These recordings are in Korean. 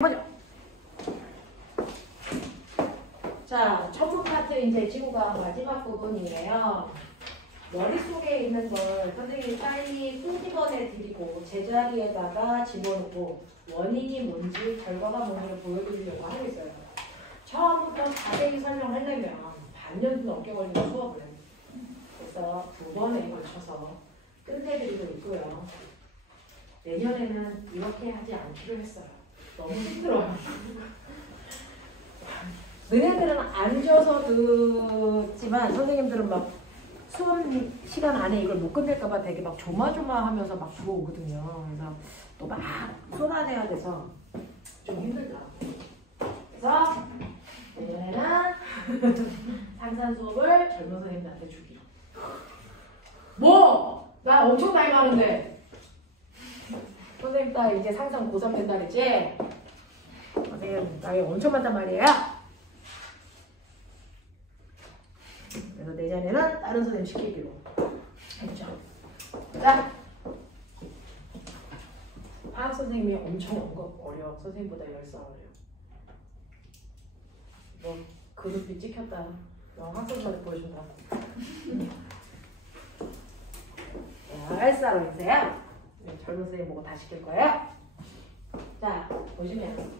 맞아. 자, 첫 파트 이제 지구가 마지막 부분이에요. 머릿속에 있는 걸 선생님이 빨리 끄집어내 드리고 제자리에다가 집어넣고 원인이 뭔지 결과가 뭔지를 보여드리려고 하고 있어요. 처음부터 자세히 설명하려면 반년도 넘게 걸리는 수업을 그래서 2번에 걸쳐서 끝내드리고 있고요. 내년에는 이렇게 하지 않기로 했어요. 너무 힘들어요. 너네들은 앉아서 듣지만 선생님들은 막 수업 시간 안에 이걸 못 끝낼까봐 되게 막 조마조마하면서 막 들어오거든요. 그래서 또 막 쏟아내야 돼서 좀 힘들더라고요. 그래서 내년에는 상산 수업을 젊은 선생님들한테 주기. 뭐? 나 엄청 나이 많은데. 선생님 딸 이제 상상 고3 된다 그랬지? 선생님 나이 엄청 많단 말이에요. 그래서 내년에는 다른 선생님 시키기로 했죠. 자, 화학 선생님이 엄청 어려. 선생님보다 10살 어려. 뭐 그룹이 찍혔다. 학생들한테 보여준다. 10살 어리세요? 젊은 선생님 보고 다 시킬 거예요. 자, 보시면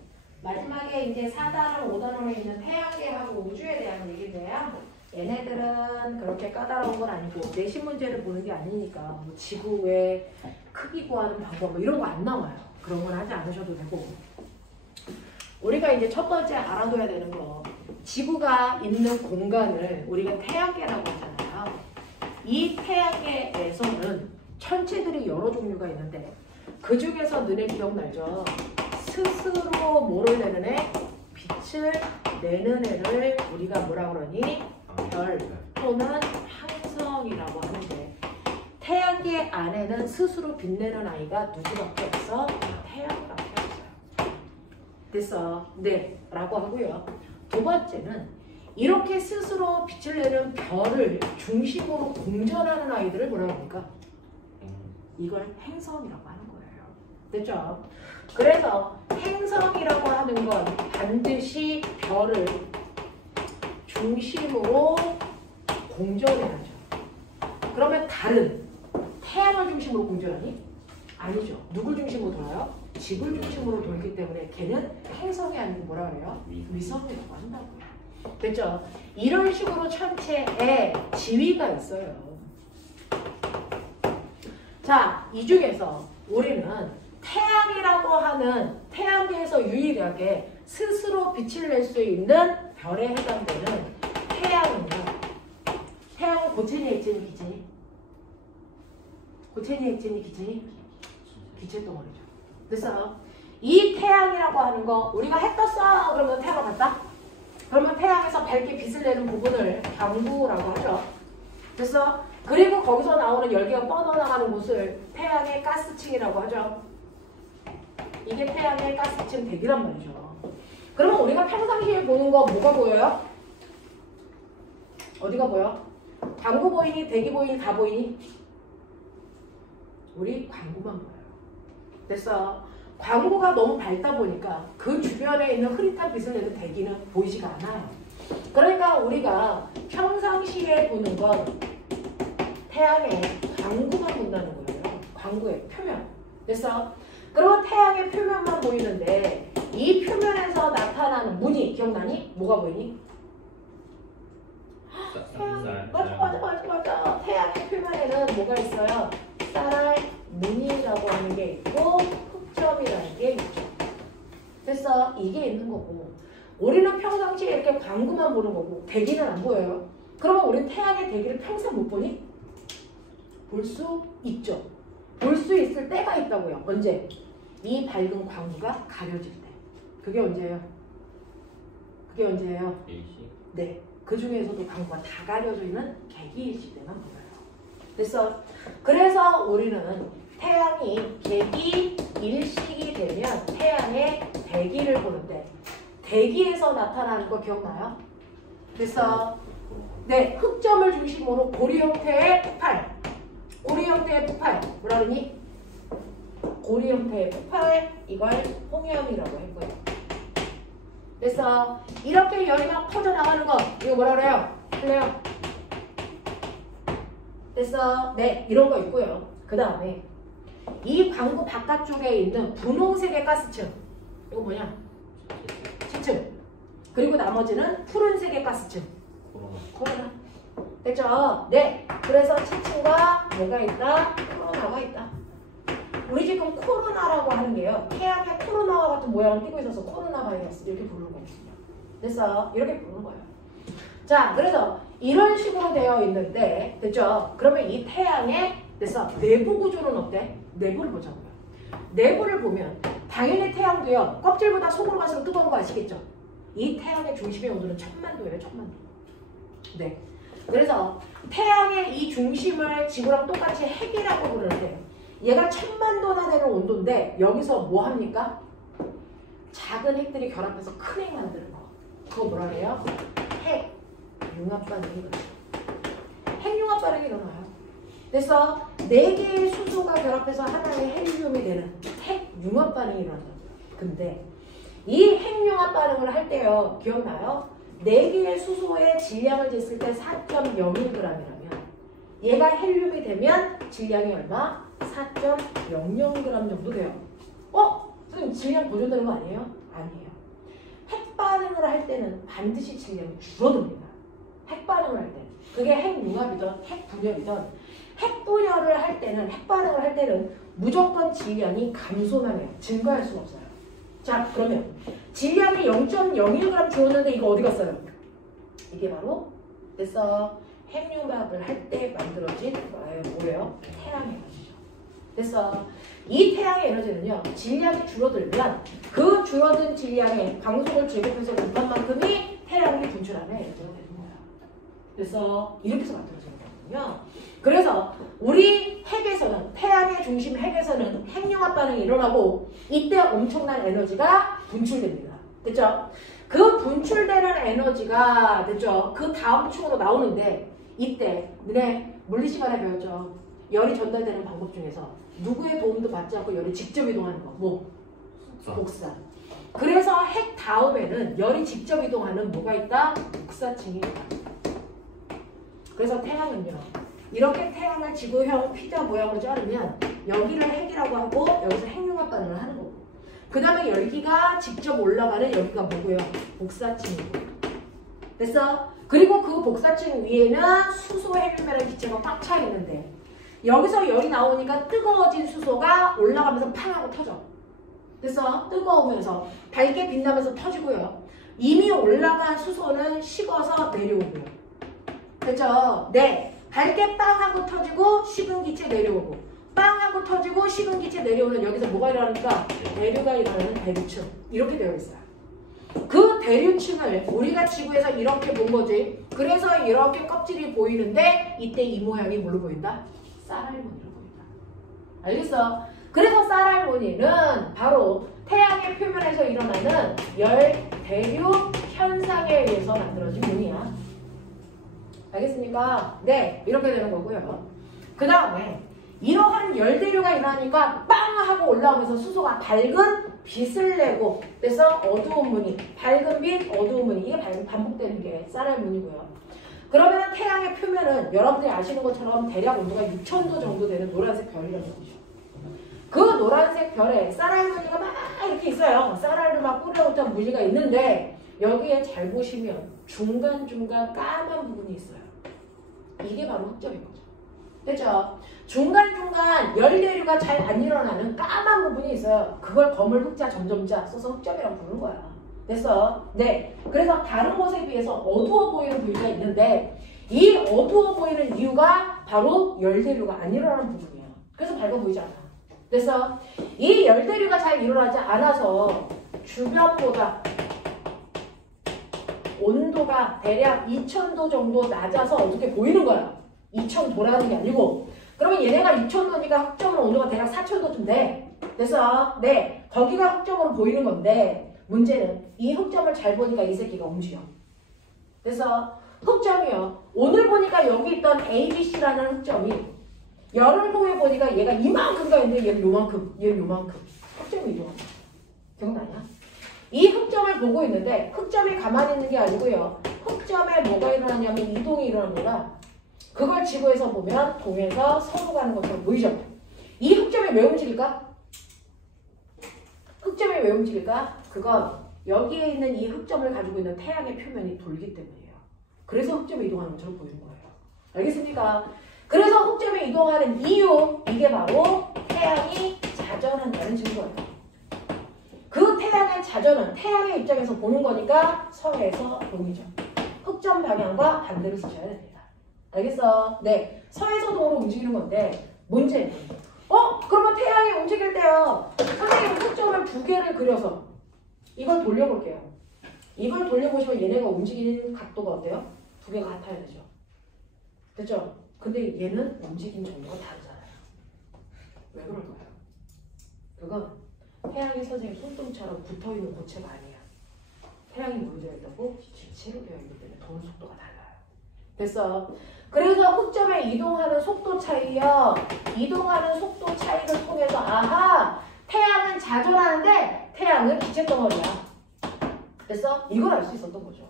마지막에 이제 4단원, 5단원에 있는 태양계하고 우주에 대한 얘기인데요. 얘네들은 그렇게 까다로운 건 아니고 내신 문제를 보는 게 아니니까 뭐 지구의 크기 구하는 방법 뭐 이런 거 안 나와요. 그런 건 하지 않으셔도 되고 우리가 이제 첫 번째 알아둬야 되는 거 지구가 있는 공간을 우리가 태양계라고 하잖아요. 이 태양계에서는 천체들이 여러 종류가 있는데 그 중에서 너네 기억나죠? 스스로 뭐를 내는 애? 빛을 내는 애를 우리가 뭐라 그러니? 별 또는 항성이라고 하는데 태양계 안에는 스스로 빛내는 아이가 누구밖에 없어? 태양밖에 없어요. 됐어? 네 라고 하고요. 두 번째는 이렇게 스스로 빛을 내는 별을 중심으로 공전하는 아이들을 뭐라고 합니까? 이걸 행성이라고 하는 거예요. 됐죠? 그래서 행성이라고 하는 건 반드시 별을 중심으로 공전해야죠. 그러면 달은 태양을 중심으로 공전하니? 아니죠. 누굴 중심으로 돌아요? 지구를 중심으로 돌기 때문에 걔는 행성이 아니고 뭐라 그래요? 위성이라고 한다고요. 됐죠? 이런 식으로 천체에 지위가 있어요. 자, 이 중에서 우리는 태양이라고 하는 태양계에서 유일하게 스스로 빛을 낼 수 있는 별에 해당되는 태양은요. 태양은 고체니 액체니 기체니? 고체니 액체니 기체니? 기체 덩어리죠. 그래서 이 태양이라고 하는 거 우리가 해 떴어 그러면 태양을 봤다? 그러면 태양에서 밝게 빛을 내는 부분을 경구라고 하죠. 그래서 그리고 거기서 나오는 열기가 뻗어나가는 곳을 태양의 가스층이라고 하죠. 이게 태양의 가스층 대기란 말이죠. 그러면 우리가 평상시에 보는 거 뭐가 보여요? 어디가 보여? 광구 보이니? 대기 보이니? 다 보이니? 우리 광구만 보여요. 됐어. 광구가 너무 밝다 보니까 그 주변에 있는 흐릿한 빛을 내는 대기는 보이지가 않아요. 그러니까 우리가 평상시에 보는 건 태양의 광구만 본다는 거예요. 광구의 표면. 됐어? 그리고 태양의 표면만 보이는데 이 표면에서 나타나는 무늬 기억나니? 뭐가 보이니? 태양, 맞아. 태양의 표면에는 뭐가 있어요? 쌀알 무늬라고 하는 게 있고 흑점이라는 게 있죠. 됐어? 이게 있는 거고 우리는 평상시에 이렇게 광구만 보는 거고 대기는 안 보여요. 그러면 우리는 태양의 대기를 평생 못 보니? 볼 수 있죠. 볼 수 있을 때가 있다고요. 언제? 이 밝은 광구가 가려질 때. 그게 언제예요? 그게 언제예요? 네. 그 중에서도 광구가 다 가려져 있는 개기일시 때만 보여요. 됐어? 그래서 우리는 태양이 개기일식이 되면 태양의 대기를 보는데 대기에서 나타나는 거 기억나요? 그래서 네, 흑점을 중심으로 고리 형태의 폭발. 고리 형태의 폭발. 뭐라 그러니? 고리 형태의 폭발. 이걸 홍염이라고 했고요. 됐어. 이렇게 열이 막 퍼져나가는 거 이거 뭐라 그래요? 플레어. 됐어. 네, 이런 거 있고요. 그 다음에 이 광구 바깥쪽에 있는 분홍색의 가스층 이거 뭐냐? 채층. 그리고 나머지는 푸른색의 가스층 코로나. 됐죠? 네. 그래서 채층과 뭐가 있다? 코로나가 있다. 우리 지금 코로나라고 하는 게요. 태양의 코로나와 같은 모양을 띠고 있어서 코로나 바이러스 이렇게 부르는 거거든요. 됐어? 이렇게 부르는 거예요. 자, 그래서 이런 식으로 되어 있는데, 됐죠? 그러면 이 태양의, 됐어? 내부 구조는 어때? 내부를 보자고요. 내부를 보면 당연히 태양도요. 껍질보다 속으로 갈수록 뜨거운 거 아시겠죠? 이 태양의 중심의 온도는 1000만도예요. 1000만도. 네. 그래서 태양의 이 중심을 지구랑 똑같이 핵이라고 부르는데 얘가 1000만도나 되는 온도인데 여기서 뭐 합니까? 작은 핵들이 결합해서 큰 핵 만드는 거. 그거 뭐라 그래요? 핵 융합 반응이 일어나요. 핵 융합 반응이 일어나요. 그래서 4개의 수소가 결합해서 하나의 헬륨이 되는 핵 융합 반응이 일어난다. 근데 이 핵 융합 반응을 할 때요. 기억나요? 4개의 수소의 질량을 쟀을 때 4.01g이라면 얘가 헬륨이 되면 질량이 얼마? 4.00g 정도 돼요. 선생님 질량 보존되는 거 아니에요? 아니에요. 핵 반응을 할 때는 반드시 질량이 줄어듭니다. 핵 반응을 할 때. 그게 핵 융합이든 핵 분열이든 핵 분열을 할 때는 핵 반응을 할 때는 무조건 질량이 감소만 해요. 증가할 수는 없어요. 자, 그러면 질량이 0.01g 줄었는데 이거 어디 갔어요? 이게 바로 됐어. 핵융합을 할 때 만들어진 뭐예요? 태양의 에너지죠. 됐어. 이 태양의 에너지는요. 질량이 줄어들면 그 줄어든 질량의 광속을 제곱해서 곱한 만큼이 태양이 분출하는 에너지가 되는 거야. 그래서 이렇게 해서 만들어지는 거거든요. 그래서 우리 핵에서는 태양의 중심 핵에서는 핵융합 반응이 일어나고 이때 엄청난 에너지가 분출됩니다. 됐죠? 그 분출되는 에너지가 됐죠? 그 다음 축으로 나오는데 이때 너네 물리 시간에 배웠죠? 열이 전달되는 방법 중에서 누구의 도움도 받지 않고 열이 직접 이동하는 거. 뭐? 복사. 그래서 핵 다음에는 열이 직접 이동하는 뭐가 있다? 복사층이 있다. 그래서 태양은요. 이렇게 태양을 지구형 피자 모양으로 자르면 여기를 핵이라고 하고 여기서 핵융합 반응을 하는 거고 그 다음에 열기가 직접 올라가는 여기가 뭐고요? 복사층이고 됐어? 그리고 그 복사층 위에는 수소 헬륨이라는 기체가 꽉 차 있는데 여기서 열이 나오니까 뜨거워진 수소가 올라가면서 팡 하고 터져. 됐어? 뜨거우면서 밝게 빛나면서 터지고요. 이미 올라간 수소는 식어서 내려오고요. 됐죠? 네. 밝게 빵 하고 터지고 식은 기체 내려오고 빵 하고 터지고 식은 기체 내려오는 여기서 뭐가 일어납니까? 대류가 일어나는 대류층. 이렇게 되어 있어요. 그 대류층을 우리가 지구에서 이렇게 본 거지. 그래서 이렇게 껍질이 보이는데 이때 이 모양이 뭘로 보인다? 쌀알무늬로 보인다. 알겠어? 그래서 쌀알무늬는 바로 태양의 표면에서 일어나는 열 대류 현상에 의해서 만들어진 무늬야. 알겠습니까? 네, 이렇게 되는 거고요. 그 다음에 이러한 열대류가 일어나니까 빵 하고 올라오면서 수소가 밝은 빛을 내고 그래서 어두운 무늬, 밝은 빛, 어두운 무늬 이게 반복되는 게 쌀알무늬고요. 그러면 태양의 표면은 여러분들이 아시는 것처럼 대략 온도가 6000도 정도 되는 노란색 별이라는 거죠. 그 노란색 별에 쌀알무늬가 막 이렇게 있어요. 쌀알을 막 뿌려놓던 무늬가 있는데 여기에 잘 보시면 중간중간 까만 부분이 있어요. 이게 바로 흑점인 거죠. 됐죠? 중간중간 열대류가 잘 안 일어나는 까만 부분이 있어요. 그걸 거물 흑자 점점자 써서 흑점이라고 부르는 거야. 됐어? 네. 그래서 다른 곳에 비해서 어두워 보이는 부위가 있는데 이 어두워 보이는 이유가 바로 열대류가 안 일어나는 부분이에요. 그래서 밝아 보이지 않아. 됐어? 이 열대류가 잘 일어나지 않아서 주변보다 온도가 대략 2000도 정도 낮아서 어떻게 보이는 거야. 2000도라는 게 아니고 그러면 얘네가 2000도니까 흑점으로 온도가 대략 4000도쯤 돼. 됐어? 네. 거기가 흑점으로 보이는 건데 문제는 이 흑점을 잘 보니까 이 새끼가 움직여. 그래서 흑점이요. 오늘 보니까 여기 있던 ABC라는 흑점이 열흘 후에 보니까 얘가 이만큼가 있는데 얘는 요만큼, 얘는 요만큼. 흑점이 이동한다. 기억나냐? 이 흑점을 보고 있는데 흑점이 가만히 있는 게 아니고요. 흑점에 뭐가 일어나냐면 이동이 일어납니다. 그걸 지구에서 보면 동에서 서로 가는 것처럼 보이죠? 이 흑점이 왜 움직일까? 흑점이 왜 움직일까? 그건 여기에 있는 이 흑점을 가지고 있는 태양의 표면이 돌기 때문이에요. 그래서 흑점이 이동하는 것처럼 보이는 거예요. 알겠습니까? 그래서 흑점이 이동하는 이유, 이게 바로 태양이 자전한다는 증거예요. 그 태양의 자전은 태양의 입장에서 보는 거니까 서에서 동이죠. 흑점 방향과 반대로 쓰셔야 됩니다. 알겠어? 네. 서에서 동으로 움직이는 건데 문제는 그러면 태양이 움직일 때요. 선생님 흑점을 두 개를 그려서 이걸 돌려볼게요. 이걸 돌려보시면 얘네가 움직이는 각도가 어때요? 두 개가 같아야 되죠. 됐죠? 근데 얘는 움직이는 정도가 다르잖아요. 왜 그럴까요? 그건 태양이 선생님 손등처럼 붙어있는 고체가 아니야. 태양이 뭐되어 있다고? 기체로 되어 있기 때문에 도는 속도가 달라요. 됐어? 그래서 흑점에 이동하는 속도 차이요. 이동하는 속도 차이를 통해서 아하! 태양은 자전하는데 태양은 기체 덩어리야. 됐어? 이걸 알 수 있었던 거죠.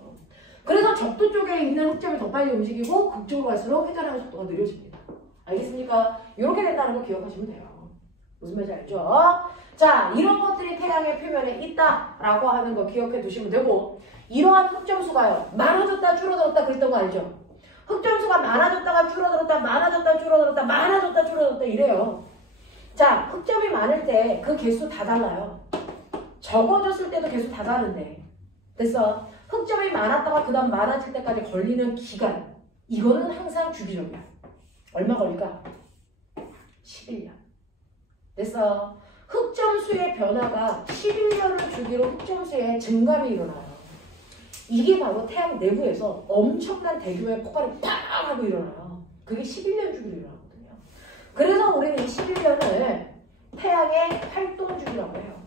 그래서 적도 쪽에 있는 흑점이 더 빨리 움직이고 극쪽으로 갈수록 회전하는 속도가 느려집니다. 알겠습니까? 이렇게 된다는 거 기억하시면 돼요. 무슨 말인지 알죠? 자, 이런 것들이 태양의 표면에 있다라고 하는 거 기억해 두시면 되고 이러한 흑점수가요. 많아졌다 줄어들었다 그랬던 거 알죠? 흑점수가 많아졌다가 줄어들었다 많아졌다 줄어들었다 많아졌다 줄어들었다 이래요. 자, 흑점이 많을 때 그 개수 다 달라요. 적어졌을 때도 개수 다 다른데 됐어? 흑점이 많았다가 그 다음 많아질 때까지 걸리는 기간 이거는 항상 주기적이야. 얼마 걸릴까? 11년. 됐어? 흑점수의 변화가 11년을 주기로 흑점수의 증감이 일어나요. 이게 바로 태양 내부에서 엄청난 대규모의 폭발이 팍 하고 일어나요. 그게 11년 주기로 일어나거든요. 그래서 우리는 이 11년을 태양의 활동 주기라고 해요.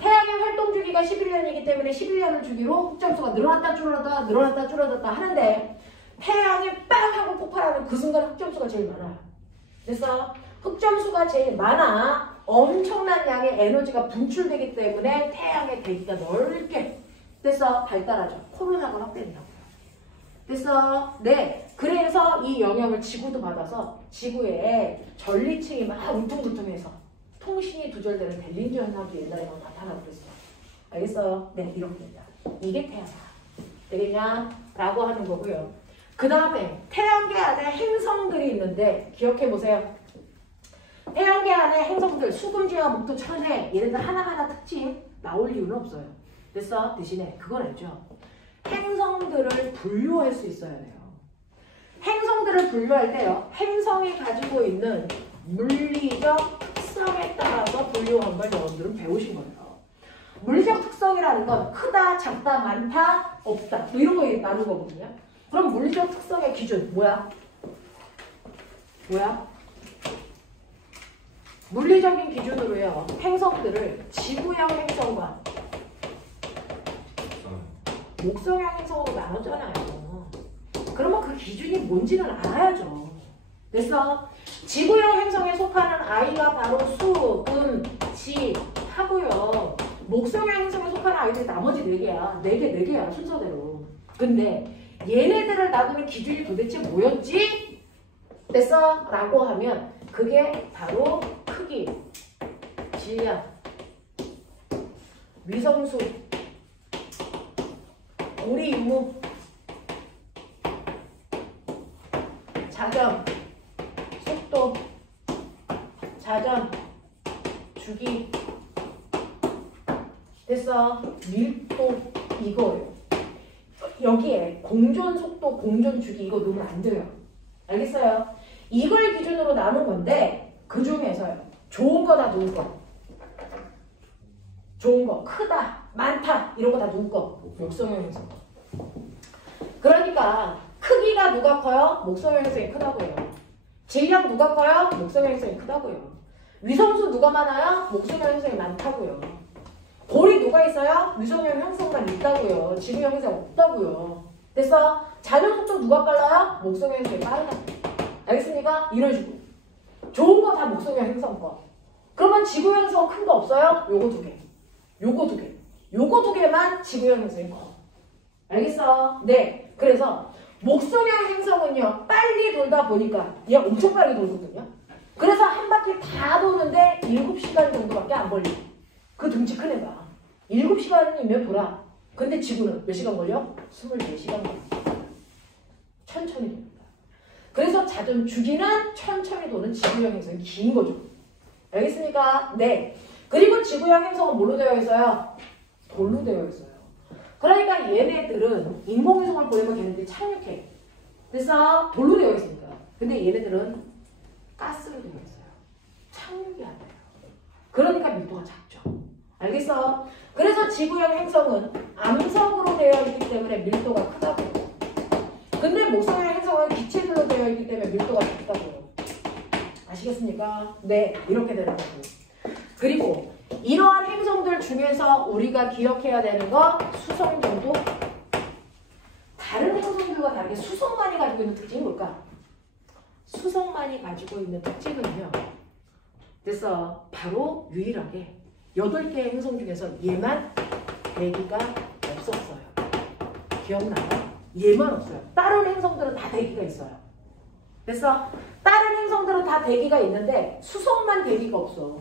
태양의 활동 주기가 11년이기 때문에 11년을 주기로 흑점수가 늘어났다 줄어났다 늘어났다 줄어졌다 하는데 태양이 빵 하고 폭발하는 그 순간 흑점수가 제일 많아요. 그래서 흑점수가 제일 많아 엄청난 양의 에너지가 분출되기 때문에 태양의 대기가 넓게 됐어? 발달하죠. 코로나가 확대된다고요. 됐어? 네. 그래서 이 영향을 지구도 받아서 지구에 전리층이 막 울퉁불퉁해서 통신이 두절되는 델린저 현상도 옛날에 막 나타나고 그랬어. 알겠어요? 네. 이렇게 된다. 이게 태양이야. 되겠냐? 라고 하는 거고요. 그 다음에 태양계 안에 행성들이 있는데 기억해보세요. 태양계 안에 행성들 수금지와 목토 천해 얘네들 하나하나 특징 나올 이유는 없어요. 됐어? 대신에 그걸 알죠? 행성들을 분류할 수 있어야 돼요. 행성들을 분류할 때요. 행성이 가지고 있는 물리적 특성에 따라서 분류한 걸 여러분들은 배우신 거예요. 물리적 특성이라는 건 크다, 작다, 많다, 없다 뭐 이런 거 나눈 거거든요. 그럼 물리적 특성의 기준 뭐야? 뭐야? 물리적인 기준으로요. 행성들을 지구형 행성과 목성형 행성으로 나눴잖아요. 그러면 그 기준이 뭔지는 알아야죠. 됐어? 지구형 행성에 속하는 아이가 바로 수, 금, 지 하고요. 목성형 행성에 속하는 아이들이 나머지 4개야. 4개야 순서대로. 근데 얘네들을 나누는 기준이 도대체 뭐였지? 됐어? 라고 하면 그게 바로 크기, 질량, 위성수, 우리 유무, 자전, 속도, 자전, 주기, 됐어? 밀도, 이거예요. 여기에 공전 속도, 공전 주기 이거 넣으면 안 돼요. 알겠어요? 이걸 기준으로 나눈 건데 그 중에서요. 좋은 거 다 누구 거? 좋은 거, 크다, 많다 이런 거 다 누구 거? 목성형 행성. 그러니까 크기가 누가 커요? 목성형 행성이 크다고요. 질량 누가 커요? 목성형 행성이 크다고요. 위성수 누가 많아요? 목성형 행성이 많다고요. 골이 누가 있어요? 위성형 행성만 있다고요. 지구형 행성 없다고요. 됐어? 자전 속도 누가 빨라요? 목성형 행성이 빠르다고요. 알겠습니까? 이런 식으로. 좋은 거 다 목성형 행성 거. 그러면 지구형 행성 큰 거 없어요? 요거 2개. 요거 2개. 지구형 행성이 커. 알겠어? 네. 그래서 목성형 행성은요, 빨리 돌다 보니까 얘 엄청 빨리 돌거든요. 그래서 한 바퀴 다 도는데 7시간 정도밖에 안 걸려. 그 등치 큰 애가 7시간이면 돌아. 근데 지구는 몇 시간 걸려? 24시간 걸려. 천천히 돕니다. 그래서 주기는 천천히 도는 지구형 행성이 긴 거죠. 알겠습니까? 네. 그리고 지구형 행성은 뭘로 되어 있어요? 돌로 되어 있어요. 그러니까 얘네들은 인공위성을 보내면 걔네들이 착륙해. 그래서 돌로 되어 있으니까. 근데 얘네들은 가스로 되어 있어요. 착륙이 안 돼요. 그러니까 밀도가 작죠. 알겠어? 그래서 지구형 행성은 암석으로 되어 있기 때문에 밀도가 크다고요. 근데 목성형 행성은 기체들로 되어 있기 때문에 밀도가 작다고요. 아시겠습니까? 네, 이렇게 되는 거고. 그리고 이러한 행성들 중에서 우리가 기억해야 되는 거 수성 정도. 다른 행성들과 다르게 수성만이 가지고 있는 특징이 뭘까? 수성만이 가지고 있는 특징은요. 그래서 바로 유일하게 8개의 행성 중에서 얘만 대기가 없었어요. 기억나요? 얘만 없어요. 다른 행성들은 다 대기가 있어요. 그래서 다른 행성들은 다 대기가 있는데 수성만 대기가 없어.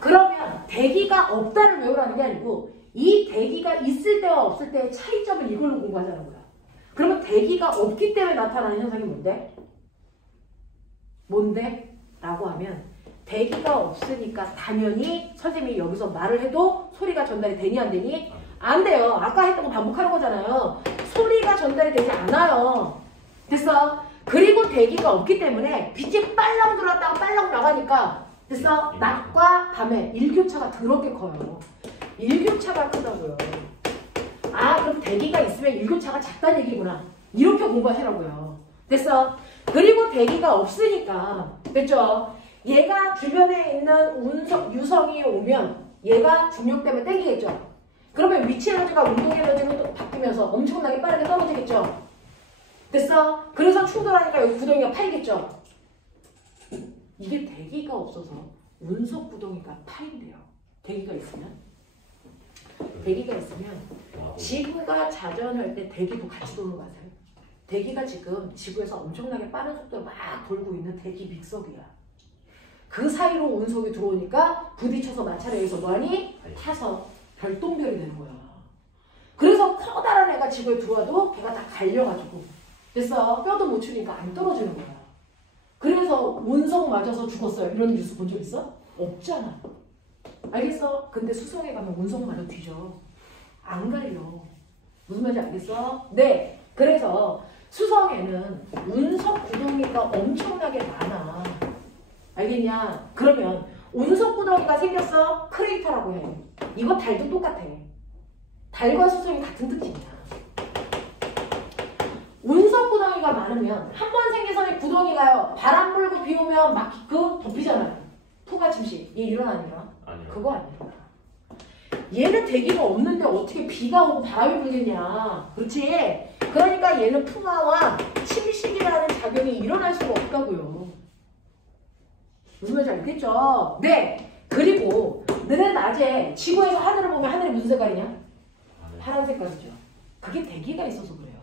그러면 대기가 없다를 외우라는 게 아니고 이 대기가 있을 때와 없을 때의 차이점을 이걸로 공부하자는 거야. 그러면 대기가 없기 때문에 나타나는 현상이 뭔데? 뭔데? 라고 하면 대기가 없으니까 당연히 선생님이 여기서 말을 해도 소리가 전달이 되니 안 되니? 안 돼요. 아까 했던 거 반복하는 거잖아요. 소리가 전달이 되지 않아요. 됐어? 그리고 대기가 없기 때문에 빛이 빨랑 들어왔다가 빨랑 나가니까 됐어? 낮과 밤에 일교차가 더럽게 커요. 일교차가 크다고요. 아, 그럼 대기가 있으면 일교차가 작다는 얘기구나. 이렇게 공부하시라고요. 됐어? 그리고 대기가 없으니까 됐죠? 얘가 주변에 있는 유성이 오면 얘가 중력 때문에 땡기겠죠? 그러면 위치 에너지가 운동 에너지는 또 바뀌면서 엄청나게 빠르게 떨어지겠죠? 됐어? 그래서 충돌하니까 여기 구덩이가 파이겠죠? 이게 대기가 없어서 운석 구덩이가 파인대요. 대기가 있으면 지구가 자전할 때 대기도 같이 도는 거 아세요? 대기가 지금 지구에서 엄청나게 빠른 속도로 막 돌고 있는 대기 믹석이야. 그 사이로 운석이 들어오니까 부딪혀서 마찰해서 뭐하니? 타서 별똥별이 되는 거야. 그래서 커다란 애가 지구에 들어와도 걔가 다 갈려가지고 됐어? 뼈도 못 추니까 안 떨어지는 거야. 그래서 운석 맞아서 죽었어요. 이런 뉴스 본 적 있어? 없잖아. 알겠어? 근데 수성에 가면 운석 맞아 뒤져. 안 갈려. 무슨 말인지 알겠어? 네. 그래서 수성에는 운석 구덩이가 엄청나게 많아. 알겠냐? 그러면 운석 구덩이가 생겼어? 크레이터라고 해. 이거 달도 똑같아. 달과 수성이 같은 특징이야. 운석 구덩이가 많으면 한 번 생겨서 구덩이가요. 바람 불고 비 오면 막 덮이잖아요. 토가침식. 얘 일어나니까? 아니요. 그거 안 일어나. 얘는 대기가 없는데 어떻게 비가 오고 바람이 불겠냐. 그렇지? 그러니까 얘는 풍화와 침식이라는 작용이 일어날 수가 없다고요. 무슨 말인지 알겠죠? 네. 그리고 너네 낮에 지구에서 하늘을 보면 하늘이 무슨 색깔이냐? 파란 색깔이죠. 그게 대기가 있어서 그래요.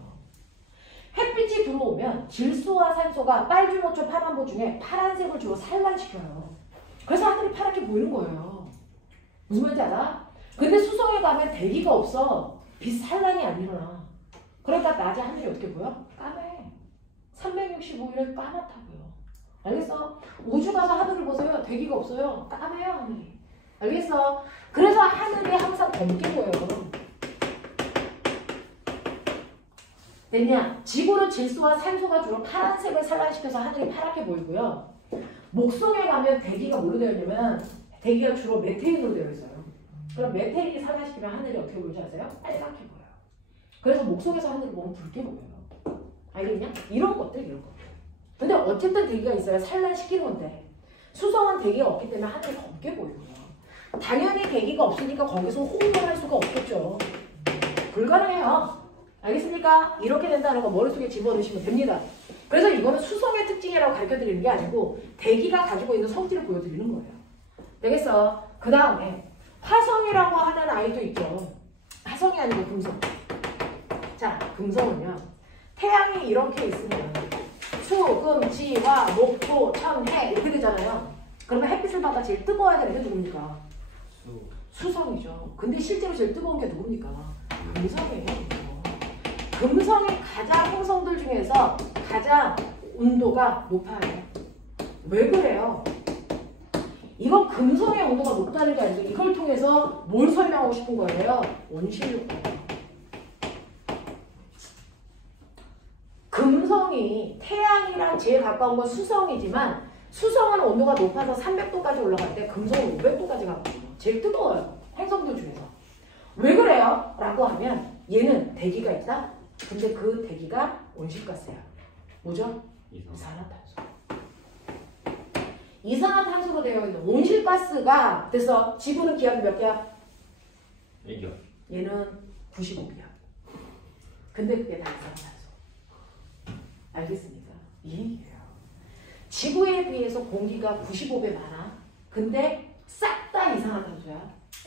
햇빛이 들어오면 질소와 산소가 빨주노초 파란보 중에 파란색을 주로 산란시켜요. 그래서 하늘이 파랗게 보이는 거예요. 무슨 말인지 알아? 근데 수성에 가면 대기가 없어. 빛 산란이 안 일어나. 그러니까 낮에 하늘이 어떻게 보여? 까매. 365일을 까맣다고요. 알겠어? 우주 가서 하늘을 보세요. 대기가 없어요. 까매요 하늘이. 알겠어? 그래서 하늘이 항상 검게 보여요. 됐냐? 지구는 질소와 산소가 주로 파란색을 산란시켜서 하늘이 파랗게 보이고요. 목성에 가면 대기가 뭘로 되어 있냐면 대기가 주로 메테인으로 되어 있어요. 그럼 메테인이 산란시키면 하늘이 어떻게 보이지 아세요? 빨갛게 보여요. 그래서 목성에서 하늘을 보면 붉게 보여요. 알겠냐? 이런 것들. 근데 어쨌든 대기가 있어야 산란시키는 건데 수성은 대기가 없기 때문에 하늘이 검게 보이고요. 당연히 대기가 없으니까 거기서 호흡을 할 수가 없겠죠. 불가능해요. 알겠습니까? 이렇게 된다는 거 머릿속에 집어넣으시면 됩니다. 그래서 이거는 수성의 특징이라고 가르쳐드리는 게 아니고 대기가 가지고 있는 성질을 보여드리는 거예요. 되겠어? 그 다음에 화성이라고 하는 아이도 있죠. 화성이 아니고 금성. 자, 금성은요. 태양이 이렇게 있으면 수, 금, 지, 화, 목, 토, 천, 해 이렇게 되잖아요. 그러면 햇빛을 받아 제일 뜨거워야 되는 게 누굽니까? 수성이죠. 근데 실제로 제일 뜨거운 게 누굽니까? 금성이에요. 금성이 가장 행성들 중에서 가장 온도가 높아요. 왜 그래요? 이건 금성의 온도가 높다는 게 아니고 이걸 통해서 뭘 설명하고 싶은 거예요? 온실효과. 금성이 태양이랑 제일 가까운 건 수성이지만 수성은 온도가 높아서 300도까지 올라갈 때 금성은 500도까지 가거든요. 제일 뜨거워요. 행성들 중에서. 왜 그래요? 라고 하면 얘는 대기가 있다? 근데 그 대기가 온실가스야. 뭐죠? 이산화탄소. 이산화탄소로 되어 있는 온실가스가 그래서 지구는 기압이 몇 개야? 1기압. 얘는 95기압. 근데 그게 다 이산화탄소. 알겠습니까? 이 얘기예요. 지구에 비해서 공기가 95배 많아. 근데 싹 다 이산화탄소야.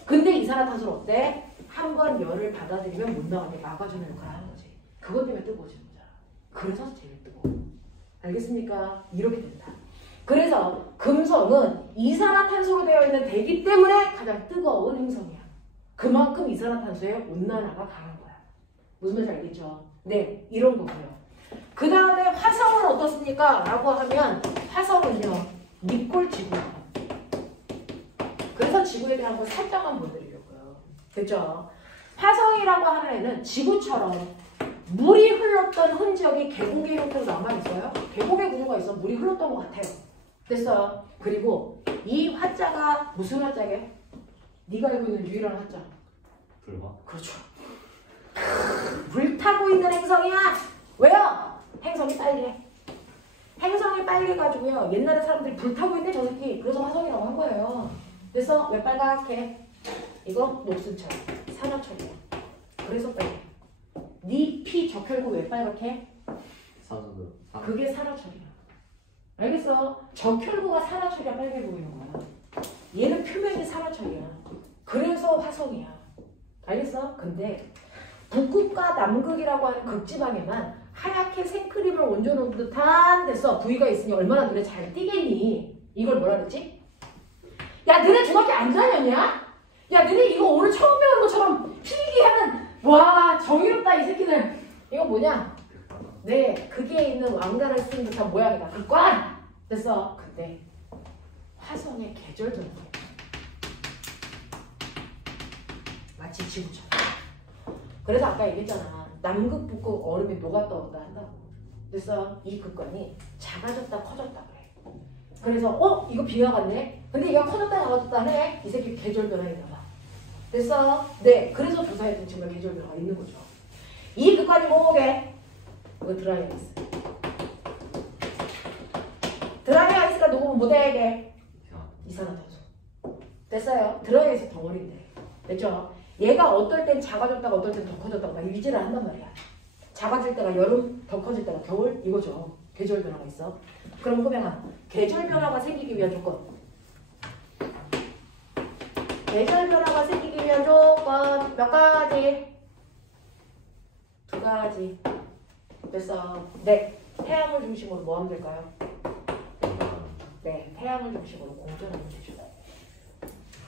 근데 이산화탄소는 어때? 한 번 열을 받아들이면 못 나가게 막아주는 역할을 하는 거지. 그것 때문에 뜨거워지는 거잖아. 그래서 제일 뜨거워. 알겠습니까? 이렇게 된다. 그래서 금성은 이산화탄소로 되어 있는 대기 때문에 가장 뜨거운 행성이야. 그만큼 이산화탄소의 온난화가 강한 거야. 무슨 말인지 알겠죠? 네, 이런 거고요. 그 다음에 화성은 어떻습니까? 라고 하면 화성은요. 밑골지구야. 그래서 지구에 대한 걸 살짝만 보여드리려고요. 됐죠? 화성이라고 하는 애는 지구처럼 물이 흘렀던 흔적이 계곡의 형태로 남아있어요. 계곡의 구조가 있어. 물이 흘렀던 것 같아요. 됐어요? 그리고 이 화자가 무슨 화자게? 네가 알고 있는 유일한 화자. 불화? 그렇죠. 불 타고 있는 행성이야. 왜요? 행성이 빨개. 행성이 빨개가지고요. 옛날에 사람들이 불 타고 있네 저 새끼. 그래서 화성이라고 한 거예요. 그래서 왜 빨갛게? 이거 녹슨처럼 산화철이야. 그래서 빨개. 네 피 적혈구 왜 빨갛게? 산소도. 그게 산화철이야. 알겠어? 적혈구가 산화철이야 빨개 보이는 거야. 얘는 표면이 산화철이야. 그래서 화성이야. 알겠어? 근데 북극과 남극이라고 하는 극지방에만 하얗게 생크림을 얹어놓은 듯한 데서 부위가 있으니 얼마나 눈에 잘 띄겠니? 이걸 뭐라 그러지? 야 너네 중학교 안 다녔냐? 야 너네 이거 오늘 처음 배우는 것처럼 필기하는 와 정의롭다 이 새끼들. 이거 뭐냐? 네 그게 있는 왕관을 쓴 듯한 모양이다. 극관! 됐어. 근데 화성의 계절 변화 마치 지구처럼. 그래서 아까 얘기했잖아. 남극 북극 얼음이 녹았다 온다 한다고. 그래서 이 극관이 작아졌다 커졌다 그래. 그래서 이거 비와 같네. 근데 얘가 커졌다 작아졌다 하네. 이 새끼 계절 변화가 있나 봐. 됐어? 네. 그래서 조사해준 친구가 계절 변화가 있는 거죠. 이 극관이 뭐게? 이거 드라이 아이스. 드라이 아이스가 녹으면 뭐 되게? 이산화탄소. 됐어요? 드라이 아이스 덩어리인데. 됐죠? 얘가 어떨 땐 작아졌다가 어떨 땐 더 커졌다가 막 유지를 한단 말이야. 작아질 때가 여름, 더 커질 때가 겨울 이거죠. 계절 변화가 있어. 그럼 호병아, 계절 변화가 생기기 위한 조건. 계절 변화가 생기기 위한 조건 몇 가지? 두 가지. 됐어. 네. 태양을 중심으로 뭐 하면 될까요? 네. 태양을 중심으로 공전하면 되죠.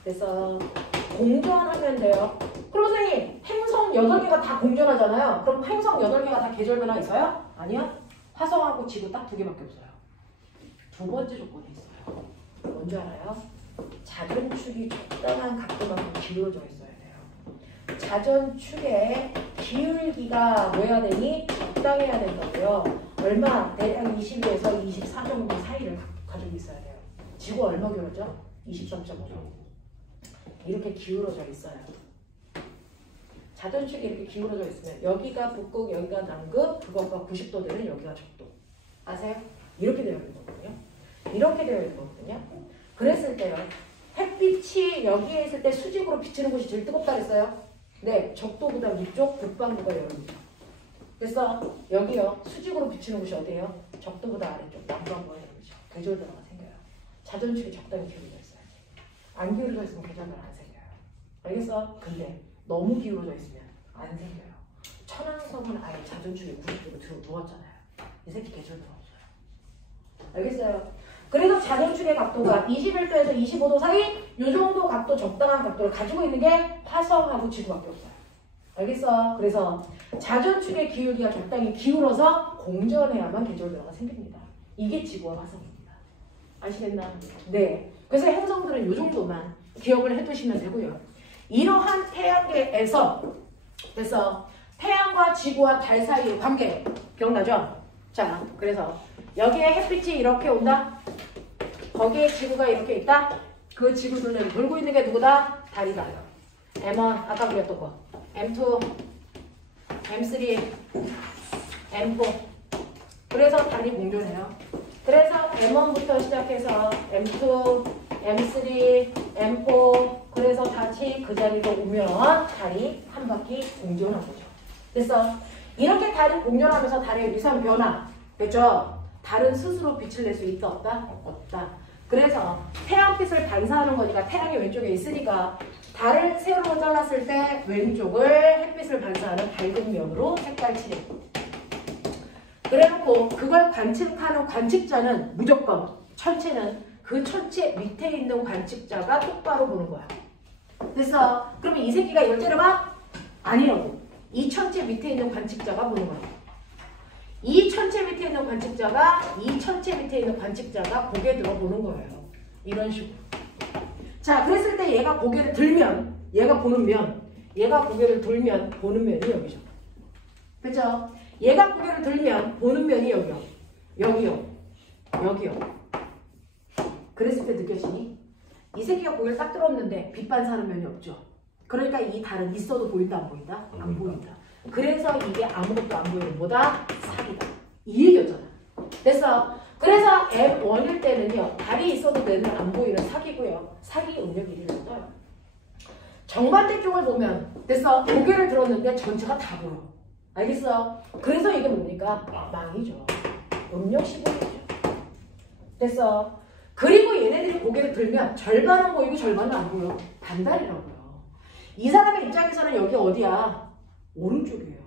그래서 공전하면 돼요. 그럼 선생님 행성 8개가 다 공전하잖아요. 그럼 행성 8개가 다 계절 변화 있어요? 아니요. 화성하고 지구 딱 2개밖에 없어요. 두 번째 조건이 있어요. 뭔지 알아요? 자전축이 적당한 각도만큼 기울어져 있어야 돼요. 자전축의 기울기가 뭐 해야 되니? 적당해야 된다고요. 얼마? 대략 22에서 24 정도 사이를 가지고 있어야 돼요. 지구 얼마 기울어져? 23.5. 이렇게 기울어져 있어요. 자전축이 이렇게 기울어져 있으면 여기가 북극, 여기가 남극, 그것과 90도 되는 여기가 적도. 아세요? 이렇게 되어 있는 거거든요. 이렇게 되어 있는 거거든요. 그랬을 때요. 햇빛이 여기에 있을 때 수직으로 비치는 곳이 제일 뜨겁다 그랬어요. 네, 적도보다 위쪽, 북반구가 여름이죠. 그래서 여기요. 수직으로 비치는 곳이 어디예요? 적도보다 아래쪽, 남반구가 여름이죠. 계절 변화가 생겨요. 자전축이 적당히 기울어져 있어야지. 안 기울어져 있으면 계절 변화 안 생겨요. 알겠어? 근데 너무 기울어져 있으면 안 생겨요. 천왕성은 아예 자전축에 90도로 들어 누웠잖아요. 이 새끼 개쩔 도 없어요. 알겠어요? 그래서 자전축의 각도가 21도에서 25도 사이 이 정도 각도 적당한 각도를 가지고 있는 게 화성하고 지구밖에 없어요. 알겠어? 그래서 자전축의 기울기가 적당히 기울어서 공전해야만 계절변화가 생깁니다. 이게 지구와 화성입니다. 아시겠나? 네. 그래서 행성들은 이 정도만 기억을 해두시면 되고요. 이러한 태양계에서 그래서 태양과 지구와 달 사이의 관계 기억나죠? 자, 그래서 여기에 햇빛이 이렇게 온다. 거기에 지구가 이렇게 있다. 그 지구들은 돌고 있는 게 누구다? 달이다. M1 아까 그랬던 거. M2, M3, M4. 그래서 달이 공존해요. 그래서 M1부터 시작해서 M2, M3, M4 그래서 다시 그 자리로 오면 달이 한 바퀴 공존한 거죠. 그래서 이렇게 달이 공존하면서 달의 위상 변화 됐죠? 달은 스스로 빛을 낼 수 있다 없다? 없다. 그래서 태양빛을 반사하는 거니까 태양이 왼쪽에 있으니까 달을 세로로 잘랐을 때 왼쪽을 햇빛을 반사하는 밝은 면으로 색깔 칠해. 그래놓고 그걸 관측하는 관측자는 무조건 천체는 그 천체 밑에 있는 관측자가 똑바로 보는 거야. 그래서 그러면 이 새끼가 이걸 째려봐? 아니라고. 이 천체 밑에 있는 관측자가 보는 거야. 이 천체 밑에 있는 관측자가 고개 들어 보는 거예요. 이런 식으로. 자, 그랬을 때 얘가 고개를 들면 얘가 보는 면, 얘가 고개를 들면 보는 면이 여기죠. 그렇죠? 얘가 고개를 들면 보는 면이 여기요. 여기요. 여기요. 그랬을 때 느껴지니? 이 새끼가 고개를 딱 들었는데 빛 반사하는 면이 없죠. 그러니까 이 달은 있어도 보인다 안 보인다? 안 보인다. 그래서 이게 아무것도 안 보이는 뭐다? 사기다. 이 얘기였잖아. 됐어. 그래서 M1일 때는요. 달이 있어도 내는 안 보이는 사기고요. 사기 음력 1위를 떠요. 정반대 쪽을 보면 됐어. 고개를 들었는데 전체가 다 보여. 알겠어? 그래서 이게 뭡니까? 망이죠. 음력 15일이죠. 됐어. 그리고 얘네들이 고개를 들면 절반은 보이고 절반은 안 보여. 반달이라고요. 이 사람의 입장에서는 여기 어디야? 오른쪽이에요.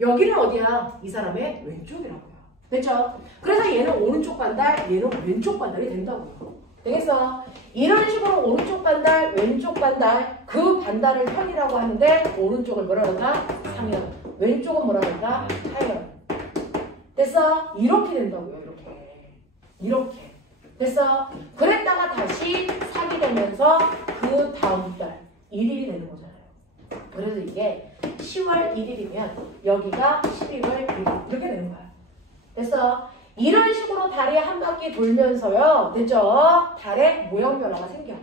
여기는 어디야? 이 사람의 왼쪽이라고요. 됐죠? 그래서 얘는 오른쪽 반달, 얘는 왼쪽 반달이 된다고요. 되겠어? 이런 식으로 오른쪽 반달, 왼쪽 반달, 그 반달을 편이라고 하는데 오른쪽을 뭐라 그러나? 상현. 왼쪽은 뭐라 그러나? 하현. 됐어? 이렇게 된다고요. 이렇게. 됐어? 그랬다가 다시 사기 되면서 그 다음 달 1일이 되는 거잖아요. 그래서 이게 10월 1일이면 여기가 12월 1일 이렇게 되는 거야. 됐어? 이런 식으로 달이 한 바퀴 돌면서요. 됐죠? 달의 모형 변화가 생겨.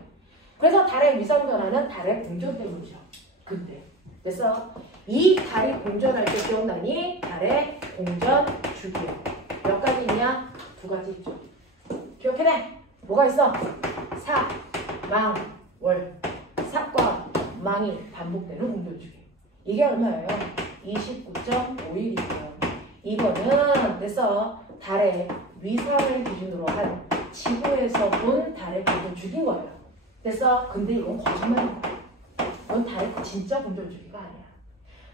그래서 달의 위상 변화는 달의 공전 때문이죠. 근데 됐어? 이 달이 공전할 때 기억나니? 달의 공전 주기요. 몇 가지 있냐? 2가지 있죠. 기억해내. 뭐가 있어? 사, 망, 월. 삭과 망이 반복되는 공전주기. 이게 얼마예요? 29.5일이고요. 이거는 됐어. 달의 위상을 기준으로 한 지구에서 본 달의 공전주기인 거예요. 됐어? 근데 이건 거짓말인 거야. 이건 달의 진짜 공전주기가 아니야.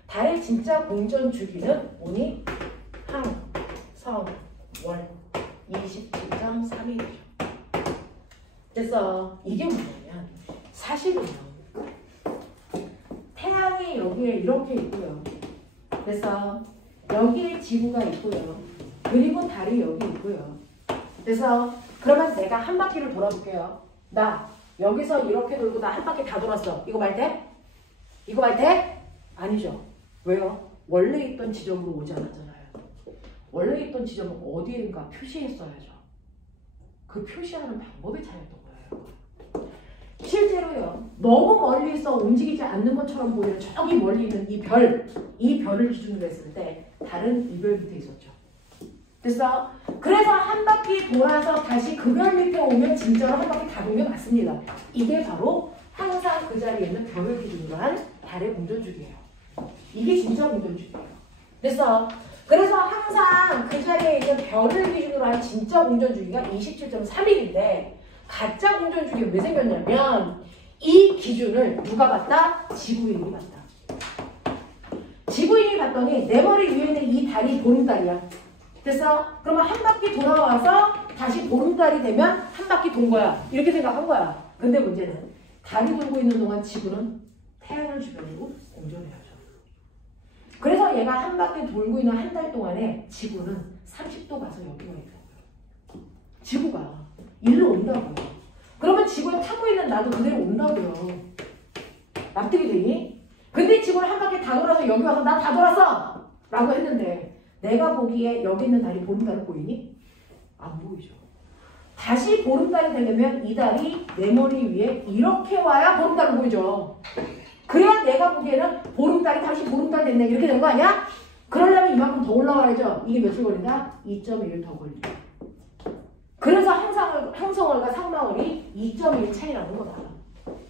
달의 진짜 공전주기는 뭐니? 항, 성, 월 27.3일이죠. 그래서 이게 뭐냐면 사실은요. 태양이 여기에 이렇게 있고요. 그래서 여기에 지구가 있고요. 그리고 달이 여기 있고요. 그래서 그러면 내가 한 바퀴를 돌아볼게요. 나 여기서 이렇게 돌고 나 한 바퀴 다 돌았어. 이거 말 돼? 이거 말 돼? 아니죠. 왜요? 원래 있던 지점으로 오지 않았잖아요. 원래 있던 지점은 어디인가 표시했어야죠. 그 표시하는 방법이 차이였던 거예요. 실제로요. 너무 멀리서 움직이지 않는 것처럼 보이는 저기 멀리 있는 이 별을 기준으로 했을 때 달은 이 별 밑에 있었죠. 그래서 한 바퀴 돌아서 다시 그 별 밑에 오면 진짜로 한 바퀴 다 돌면 맞습니다. 이게 바로 항상 그 자리에 있는 별을 기준으로 한 달의 공전주기예요. 이게 진짜 공전주기예요. 그래서 항상 그 자리에 있는 별을 기준으로 한 진짜 공전주기가 27.3일인데 가짜 공전주기가 왜 생겼냐면 이 기준을 누가 봤다? 지구인이 봤다. 봤더니 내 머리 위에 있는 이 달이 보름달이야. 됐어? 그러면 한 바퀴 돌아와서 다시 보름달이 되면 한 바퀴 돈 거야. 이렇게 생각한 거야. 근데 문제는 달이 돌고 있는 동안 지구는 태양을 주변으로 공전해야죠. 그래서 얘가 한 바퀴 돌고 있는 한 달 동안에 지구는 30도 가서 여기가 있다고요. 지구가 일로 온다고요. 그러면 지구에 타고 있는 나도 그대로 온다고요. 납득이 되니? 근데 지구를 한 바퀴 다 돌아서 여기 와서 나 다 돌았어! 라고 했는데 내가 보기에 여기 있는 달이 보름달을 보이니? 안 보이죠. 다시 보름달이 되려면 이 달이 내 머리 위에 이렇게 와야 보름달을 보이죠. 그래야 내가 보기에는 보름달이 다시 보름달 됐네 이렇게 된 거 아니야? 그러려면 이만큼 더 올라와야죠. 이게 며칠 걸린다? 2.1 더 걸린다. 그래서 항성월과 상마월이 2.1 차이 나는 거다.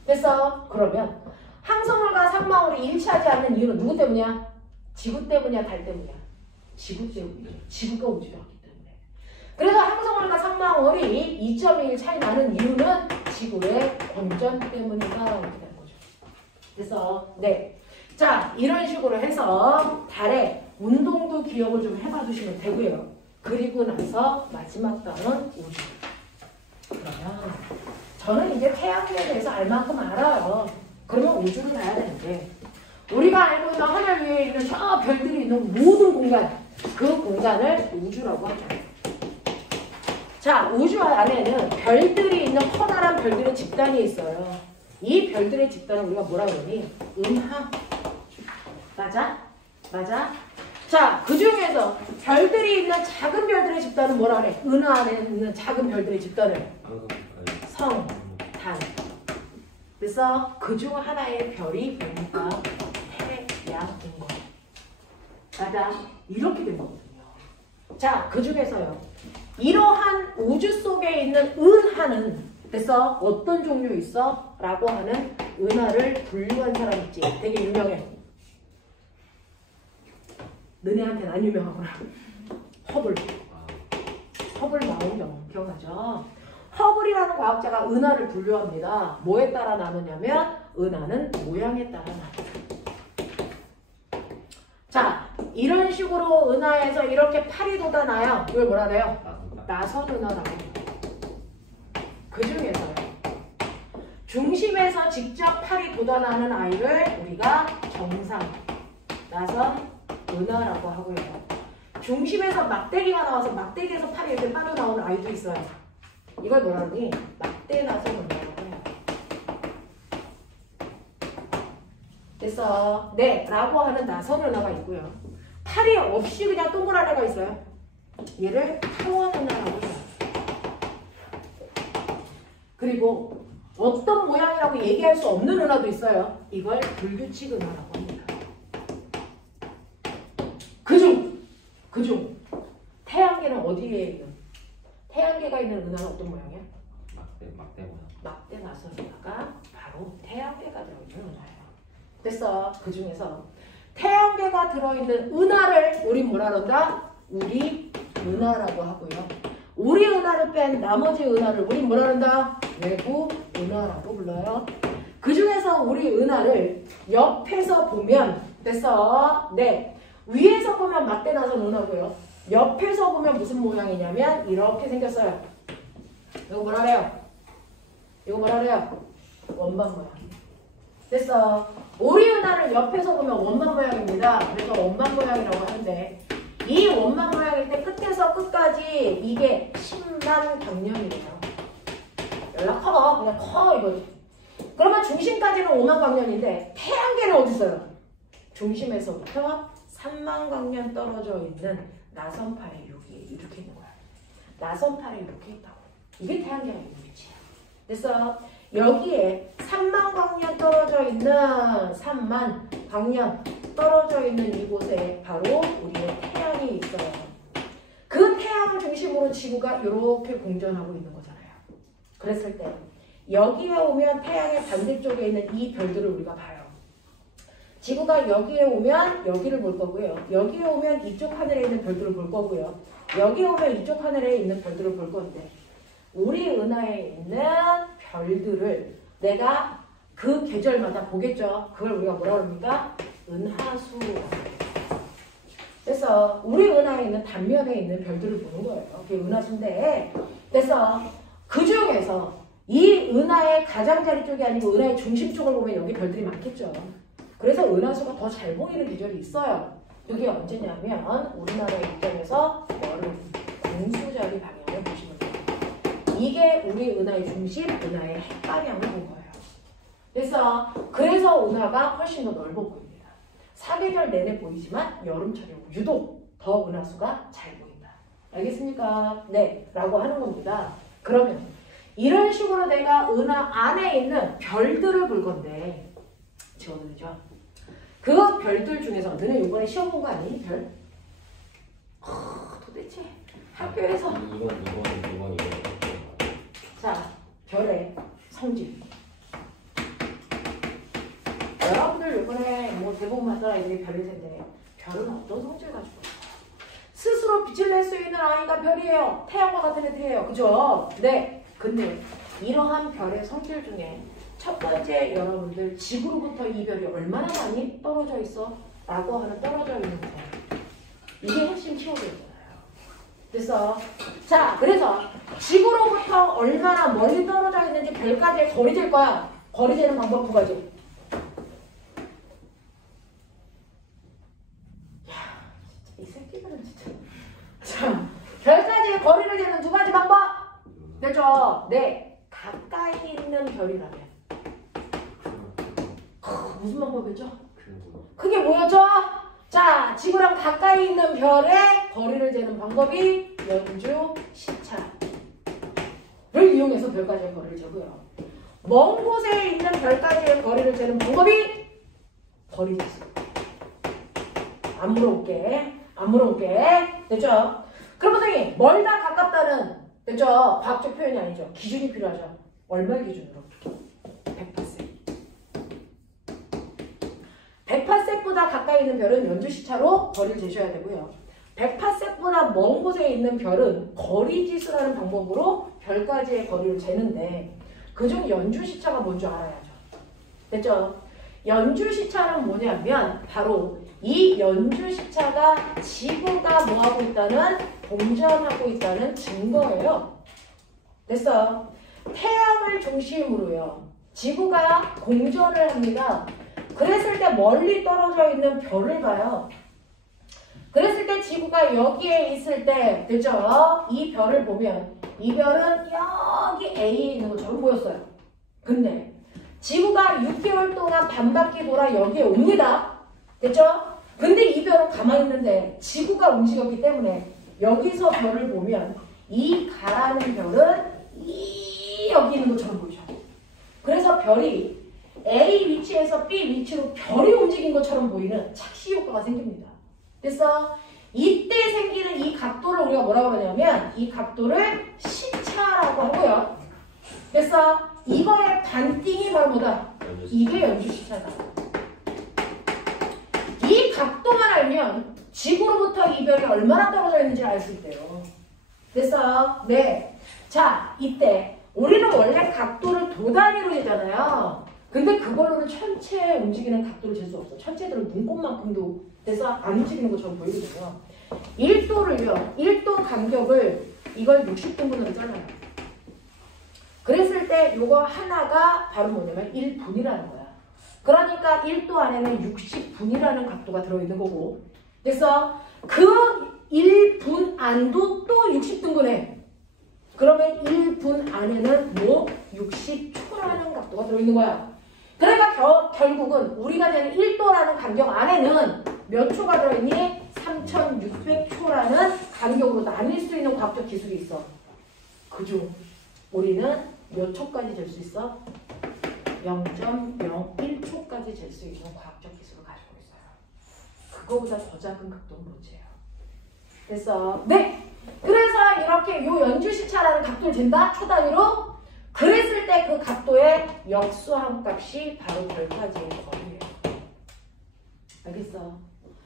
됐어? 그러면 항성월과 상마월이 일치하지 않는 이유는 누구 때문이야? 지구 때문이야? 달 때문이야? 지구 때문이죠. 지구가 우주였기 때문에. 그래서 항성월과 상마월이 2.1 차이 나는 이유는 지구의 공전 때문이다. 이렇게 되는 거죠. 그래서 네. 자, 이런 식으로 해서 달의 운동도 기억을 좀 해봐 주시면 되고요. 그리고 나서 마지막 단은 우주. 그러면 저는 이제 태양계에 대해서 알 만큼 알아요. 그러면 우주를 가야 되는데 우리가 알고 있는 하늘 위에 있는 저 별들이 있는 모든 공간, 그 공간을 우주라고 하죠. 자, 우주 안에는 별들이 있는 커다란 별들의 집단이 있어요. 이 별들의 집단을 우리가 뭐라 그러니? 은하. 맞아? 맞아? 자, 그 중에서 별들이 있는 작은 별들의 집단은 뭐라 그래? 은하 안에 있는 작은 별들의 집단을 성, 단. 그래서 그 중 하나의 별이 뭡니까? 태양인 거. 맞아? 이렇게 된 거거든요. 자, 그 중에서요. 이러한 우주 속에 있는 은하는 그래서 어떤 종류 있어? 라고 하는 은하를 분류한 사람 있지. 되게 유명해. 너네한테는 안 유명하구나. 허블. 허블 망원경 기억나죠? 허블이라는 과학자가 은하를 분류합니다. 뭐에 따라 나누냐면 은하는 모양에 따라 나눕니다. 자, 이런 식으로 은하에서 이렇게 팔이 돋아나요. 이걸 뭐라 그래요? 나선 은하라고 합니다. 그 중에서요. 중심에서 직접 팔이 돋아나는 아이를 우리가 정상, 나선 은하라고 하고요. 중심에서 막대기가 나와서 막대기에서 팔이 이렇게 빠져나오는 아이도 있어요. 이걸 뭐라 그러니? 막대 나선 은하라고 해요. 그래서 네, 라고 하는 나선 은하가 있고요. 팔이 없이 그냥 동그란 애가 있어요. 얘를 타원 은하라고 해요. 그리고 어떤 모양이라고 얘기할 수 없는 은하도 있어요. 이걸 불규칙 은하라고 합니다. 그중 태양계는 어디에 있는? 태양계가 있는 은하는 어떤 모양이야? 막대 모양. 막대 나선 은하가 바로 태양계가 들어있는 은하예요. 그래서 그 중에서 태양계가 들어있는 은하를 우리 뭐라 그런다? 우리 은하라고 하고요. 우리 은하를 뺀 나머지 은하를 우리 뭐라 그런다? 외부 은하라고 불러요. 그 중에서 우리 은하를 옆에서 보면 됐어? 네. 위에서 보면 막대 나선 은하고요. 옆에서 보면 무슨 모양이냐면 이렇게 생겼어요. 이거 뭐라 그래요? 이거 뭐라 그래요? 원반 모양. 됐어. 우리 은하를 옆에서 보면 원반 모양입니다. 그래서 원반 모양이라고 하는데 이 원반 모양일 때 끝에서 끝까지 이게 10만 광년이래요. 연락 커. 그냥 커 이거지. 그러면 중심까지는 5만 광년인데 태양계는 어디 있어요? 중심에서부터 3만 광년 떨어져 있는 나선팔에 여기 이렇게 있는 거야. 나선팔에 이렇게 있다고. 이게 태양계가 있는 위치야. 그래서 여기에 3만 광년 떨어져 있는 3만 광년 떨어져 있는 이곳에 바로 우리의 태양이 있어요. 그 태양을 중심으로 지구가 이렇게 공전하고 있는 거잖아요. 그랬을 때 여기에 오면 태양의 반대쪽에 있는 이 별들을 우리가 봐요. 지구가 여기에 오면 여기를 볼 거고요. 여기에 오면 이쪽 하늘에 있는 별들을 볼 거고요. 여기에 오면 이쪽 하늘에 있는 별들을 볼 건데 우리 은하에 있는 별들을 내가 그 계절마다 보겠죠. 그걸 우리가 뭐라 그럽니까? 은하수. 됐어. 우리 은하에 있는 단면에 있는 별들을 보는 거예요. 그게 은하수인데 됐어. 그 중에서 이 은하의 가장자리 쪽이 아니고 은하의 중심 쪽을 보면 여기 별들이 많겠죠. 그래서 은하수가 더 잘 보이는 계절이 있어요. 그게 언제냐면 우리나라의 입장에서 여름 공수자리 방향을 보시면 돼요. 이게 우리 은하의 중심, 은하의 핵방향을 본 거예요. 그래서 은하가 훨씬 더 넓어 보입니다. 사계절 내내 보이지만 여름철에 유독 더 은하수가 잘 보인다. 알겠습니까? 네, 라고 하는 겁니다. 그러면 이런 식으로 내가 은하 안에 있는 별들을 볼 건데 지워드리죠. 그 별들 중에서 너네 이번에 시험 본 거 아니니? 별? 도대체 학교에서 이번. 자, 별의 성질. 여러분들 이번에 뭐 대부분 맞더라 이게 별일 텐데 별은 어떤 성질 가지고 있어요? 스스로 빛을 낼 수 있는 아이가 별이에요. 태양과 같은 애들이에요. 그죠? 네. 근데 이러한 별의 성질 중에 첫 번째 여러분들 지구로부터 이 별이 얼마나 많이 떨어져 있어? 라고 하는 떨어져 있는 거. 이게 핵심 키워드잖아요. 됐어? 자, 그래서 지구로부터 얼마나 멀리 떨어져 있는지 별까지의 거리 될 거야. 거리 재는 방법 두 가지. 야, 진짜 이 새끼들은 진짜. 자, 별까지의 거리를 재는 두 가지 방법. 됐죠? 네. 가까이 있는 별이라면. 무슨 방법이죠? 그게 뭐였죠? 자, 지구랑 가까이 있는 별의 거리를 재는 방법이 연주 시차를 이용해서 별까지의 거리를 재고요. 먼 곳에 있는 별까지의 거리를 재는 방법이 거리지수. 안 물어볼게. 됐죠? 그럼 선생님, 멀다 가깝다는 됐죠? 과학적 표현이 아니죠. 기준이 필요하죠. 얼마의 기준으로? 100파섹. 100파섹보다 가까이 있는 별은 연주시차로 거리를 재셔야 되고요. 100파섹보다 먼 곳에 있는 별은 거리지수라는 방법으로 별까지의 거리를 재는데 그중 연주시차가 뭔지 알아야죠. 됐죠? 연주시차는 뭐냐면 바로 이 연주시차가 지구가 뭐하고 있다는 공전하고 있다는 증거예요. 됐어? 태양을 중심으로요. 지구가 공전을 합니다. 그랬을 때 멀리 떨어져 있는 별을 봐요. 그랬을 때 지구가 여기에 있을 때 됐죠? 이 별을 보면 이 별은 여기 A에 있는 것처럼 보였어요. 근데 지구가 6개월 동안 반바퀴 돌아 여기에 옵니다. 됐죠? 근데 이 별은 가만히 있는데 지구가 움직였기 때문에 여기서 별을 보면 이 가라는 별은 여기 있는 것처럼 보이죠. 그래서 별이 A 위치에서 B 위치로 별이 움직인 것처럼 보이는 착시 효과가 생깁니다. 됐어? 이때 생기는 이 각도를 우리가 뭐라고 하냐면 이 각도를 시차라고 하고요. 됐어? 이거의 반띵이 바로 뭐다? 이게 연주시차다. 이 각도만 알면 지구로부터 이 별이 얼마나 떨어져 있는지 알 수 있대요. 됐어? 네. 자, 이때 우리는 원래 각도를 도 단위로 재잖아요. 근데 그걸로는 천체 움직이는 각도를 잴 수 없어. 천체들은 눈곱만큼도 돼서 안 움직이는 것처럼 보이거든요. 1도를요. 1도 간격을 이걸 60등분으로 잘라요. 그랬을 때 요거 하나가 바로 뭐냐면 1분이라는 거야. 그러니까 1도 안에는 60분이라는 각도가 들어있는 거고. 그래서 그 1분 안도 또 60등분해. 그러면 1분 안에는 뭐 60초라는 각도가 들어있는 거야. 그러니까 결국은 우리가 되는 1도라는 간격 안에는 몇 초가 들어있니? 3600초라는 간격으로 나뉠 수 있는 과학적 기술이 있어. 그중 우리는 몇 초까지 잴 수 있어? 0.01초까지 잴 수 있는 과학적 기술을 가지고 있어요. 그거보다 더 작은 각도는 뭔지예요. 됐어? 네! 그래서 이렇게 요 연주시차라는 각도를 잰다? 초 단위로. 그랬을 때 그 각도의 역수한 값이 바로 별까지의 거리예요. 알겠어?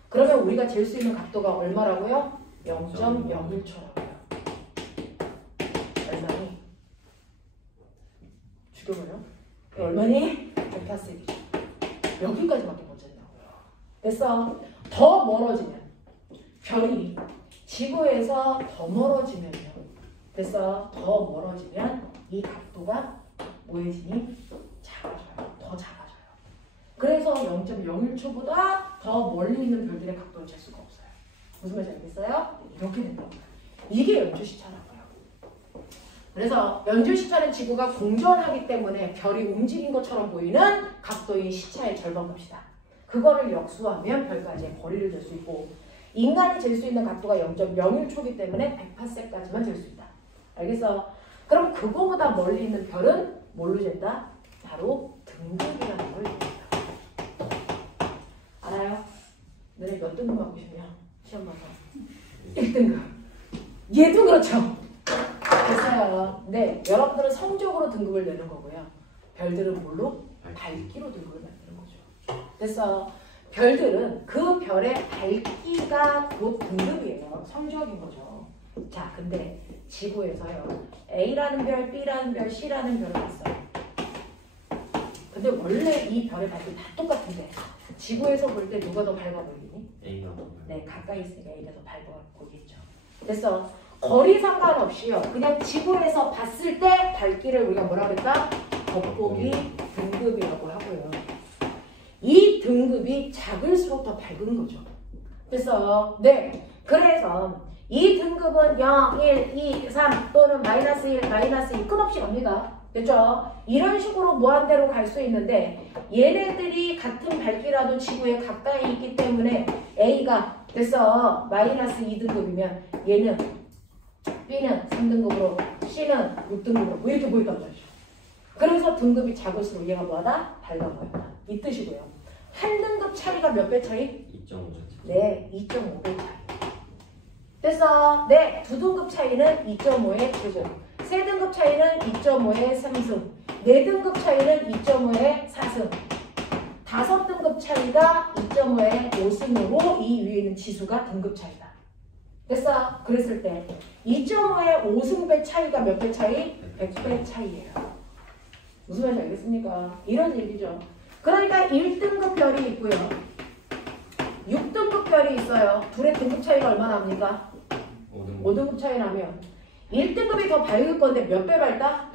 그러면 우리가 잴 수 있는 각도가 얼마라고요? 0.01초라고요. 얼마니? 죽여버려? 얼마니? 100파섹이죠. 여기까지밖에 못 잰다고요. 됐어? 더 멀어지면 별이 지구에서 더 멀어지면요. 그래서 더 멀어지면 이 각도가 뭐해지니? 작아져요. 더 작아져요. 그래서 0.01초보다 더 멀리 있는 별들의 각도를 잴 수가 없어요. 무슨 말인지 알겠어요? 이렇게 된다고요. 이게 연주시차라고요. 그래서 연주시차는 지구가 공전하기 때문에 별이 움직인 것처럼 보이는 각도인 시차의 절반값이다. 그거를 역수하면 별까지의 거리를 잴 수 있고 인간이 잴 수 있는 각도가 0.01초이기 때문에 108세까지만 잴 수 있다. 알겠어? 그럼 그거보다 멀리 있는 별은 뭘로 잰다? 바로 등급이라는 걸 얘기합니다. 알아요? 너네 몇 등급 맞고 싶냐? 시험 봐서 1등급. 얘도 그렇죠. 됐어요. 네, 여러분들은 성적으로 등급을 내는 거고요. 별들은 뭘로? 밝기로 등급을 만드는 거죠. 됐어. 별들은 그 별의 밝기가 곧 등급이에요. 성적인 거죠. 자, 근데 지구에서요. A라는 별, B라는 별, C라는 별을 있어요. 근데 원래 이 별의 밝기 다 똑같은데 지구에서 볼 때 누가 더 밝아 보이니? A가 네, 가까이 있으니까 A가 더 밝아 보이겠죠. 그래서 거리 상관없이요. 그냥 지구에서 봤을 때 밝기를 우리가 뭐라 그럴까? 겉보기 등급이라고 하고요. 이 등급이 작을수록 더 밝은 거죠. 그래서 네, 그래서 이 등급은 0, 1, 2, 3 또는 마이너스 1, 마이너스 2 끝없이 갑니다. 됐죠? 이런 식으로 무한대로 갈 수 있는데 얘네들이 같은 밝기라도 지구에 가까이 있기 때문에 A가 됐어 마이너스 2등급이면 얘는 B는 3등급으로 C는 6등급으로 뭐 이렇게 보인단 말이죠. 그래서 등급이 작을수록 얘가 뭐하다? 밝아 보인다. 이 뜻이고요. 한 등급 차이가 몇 배 차이? 2.5죠. 네, 2.5배 차이. 됐어. 네, 두 등급 차이는 2.5의 제곱. 세 등급 차이는 2.5의 3승. 네 등급 차이는 2.5의 4승. 다섯 등급 차이가 2.5의 5승으로 이 위에 있는 지수가 등급 차이다. 됐어? 그랬을 때 2.5의 5승배 차이가 몇 배 차이? 100배 차이예요. 무슨 말인지 알겠습니까? 이런 얘기죠. 그러니까 1등급 별이 있고요. 6등급 별이 있어요. 둘의 등급 차이가 얼마나 납니까? 5등급 차이 나면 1등급이 더 밝을 건데 몇 배 밝다?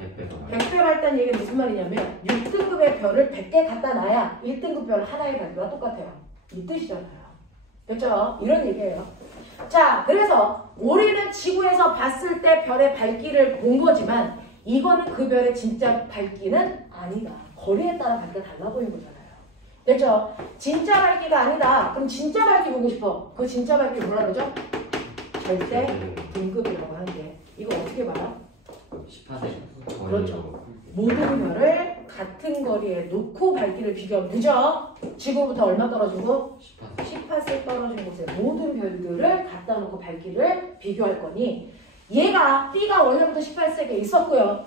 100배 밝다는 얘기는 무슨 말이냐면 6등급의 별을 100개 갖다 놔야 1등급 별 하나의 밝기가 똑같아요. 이 뜻이잖아요. 그렇죠? 이런 얘기예요. 자, 그래서 우리는 지구에서 봤을 때 별의 밝기를 본 거지만 이거는 그 별의 진짜 밝기는 아니다. 거리에 따라 밝기가 달라 보이는 거잖아요. 됐죠? 진짜 밝기가 아니다. 그럼 진짜 밝기 보고 싶어. 그 진짜 밝기 뭐라 그러죠? 절대 등급이라고 하는데 이거 어떻게 봐요? 18세. 그렇죠. 모든 별을 같은 거리에 놓고 밝기를 비교하면 되죠? 지구부터 얼마 떨어진 곳? 18세 떨어진 곳에 모든 별들을 갖다 놓고 밝기를 비교할 거니 얘가 B가 원래부터 18세에 있었고요.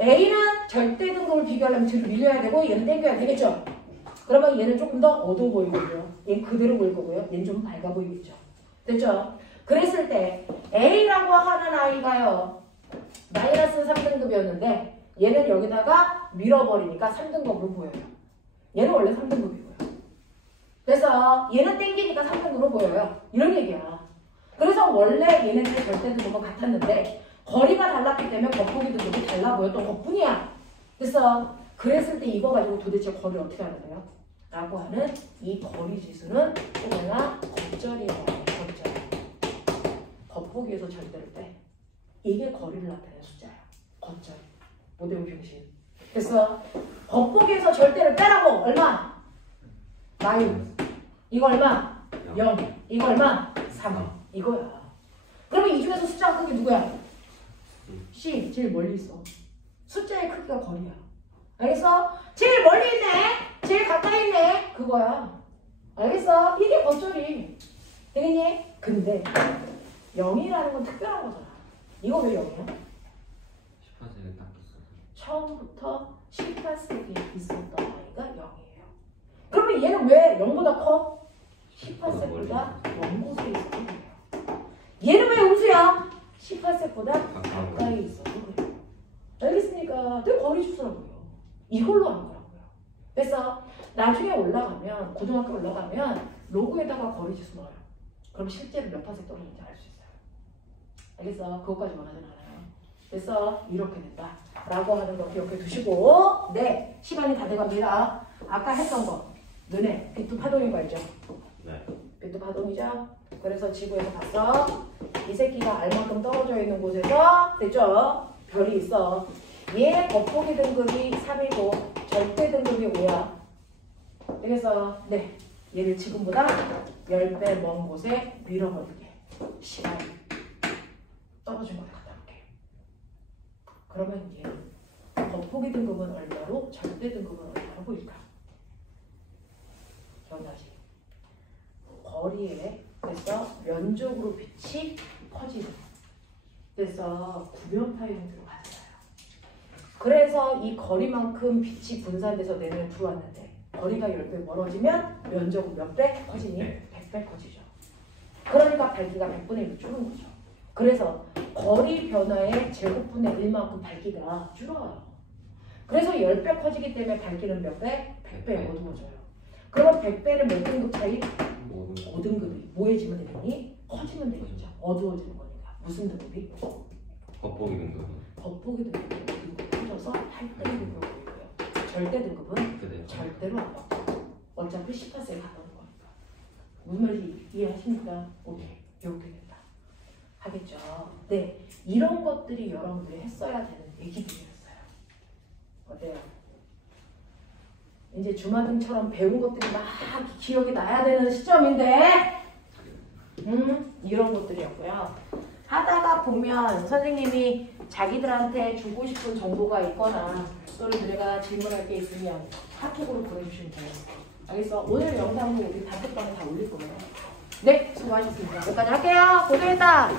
A는 절대 등급을 비교하려면 뒤로 밀려야 되고 얘는 땡겨야 되겠죠? 그러면 얘는 조금 더 어두워 보이고요. 얘는 그대로 보일 거고요. 얘는 좀 밝아 보이겠죠? 됐죠? 그랬을 때 A라고 하는 아이가요. 마이너스 3등급이었는데 얘는 여기다가 밀어버리니까 3등급으로 보여요. 얘는 원래 3등급이고요. 그래서 얘는 땡기니까 3등급으로 보여요. 이런 얘기야. 그래서 원래 얘네들의 절대 등급은 같았는데 거리가 달랐기 때문에 겉보기 등급이 달라 보였던 것뿐이야. 그래서 그랬을 때 이거 가지고 도대체 거리를 어떻게 알아내요? 라고 하는 이 거리 지수는 오메가 겉절이라고 해요. 겉절. 겉보기에서 절대를 빼. 이게 거리를 나타내는 숫자야. 겉절. 모델 병신. 그래서 겉보기에서 절대를 빼라고. 얼마? 마유. 이거 얼마? 0. 이거 얼마? 3. 이거야. 그러면 이 중에서 숫자 크기 누구야? C. 제일 멀리 있어. 숫자의 크기가 거리야. 알겠어? 제일 멀리 있네. 제일 가까이 있네. 그거야. 알겠어? 이게 겉절이. 되겠니? 근데 0이라는 건 특별한 거잖아. 이거 왜 0이야? 18세에 딱 있어. 처음부터 18세기에 있었던 아이가 0이에요. 그러면 얘는 왜 0보다 커? 18세보다 먼 곳에 있어도 그래요. 얘는 왜 음수야? 18세보다 가까이 있어도 그래요. 알겠습니까? 되게 거리 주더라고요. 이걸로 한 거라고요. 그래서 나중에 올라가면 고등학교 올라가면 로그에다가 거리 지수 넣어요. 그럼 실제로 몇 퍼센트 떨어지는지 알 수 있어요. 알겠어? 그것까지 원하진 않아요. 됐어? 이렇게 된다. 라고 하는 거 기억해 두시고, 네, 시간이 다 돼갑니다. 아까 했던 거, 너네 빅두 파동인 거 알죠? 네. 빅두 파동이죠? 그래서 지구에서 봤어. 이 새끼가 알만큼 떨어져 있는 곳에서, 됐죠? 별이 있어. 얘 겉보기 등급이 3이고 절대 등급이 5야. 그래서 네, 얘를 지금보다 10배 먼 곳에 밀어버리게. 시간이 떨어진 거에 갖다 놓게. 그러면 이제 겉보기 등급은 얼마로, 절대 등급은 얼마로 보일까? 기억나지? 거리에 그래서 면적으로 빛이 퍼지는. 그래서 구명타의 형태로 가잖아요. 그래서 이 거리만큼 빛이 분산돼서 내 눈에 들어왔는데 거리가 10배 멀어지면 면적은 몇 배 커지니? 100배 커지죠. 그러니까 밝기가 100분의 1로 줄은 거죠. 그래서 거리 변화의 제곱분의 1만큼 밝기가 줄어요. 그래서 10배 커지기 때문에 밝기는 몇 배? 100배 어두워져요. 그럼 100배는 몇 등급 차이? 5등급이 뭐해지면 되겠니? 커지면 되겠죠. 어두워지는 거니까. 무슨 등급이? 겉보기 등급이. 겉보기 등급이 커져서 8등급으로 보이고요. 절대 등급은 그래요. 절대로 안 바뀌어요. 어차피 10%에 가까운 거니까. 무슨 말인지 이해하십니까? 오케이. 이렇게 된다. 하겠죠. 네. 이런 것들이 여러분들이 했어야 되는 얘기들이었어요. 어때요? 이제 주마등처럼 배운 것들이 막 기억이 나야 되는 시점인데 이런 것들이었고요. 하다가 보면 선생님이 자기들한테 주고 싶은 정보가 있거나 또는 너네가 질문할 게 있으면 카톡으로 보내주시면 돼요. 알겠어? 오늘 영상도 우리 단톡방에 다 올릴 거예요. 네, 수고하셨습니다. 여기까지 할게요. 고생했다.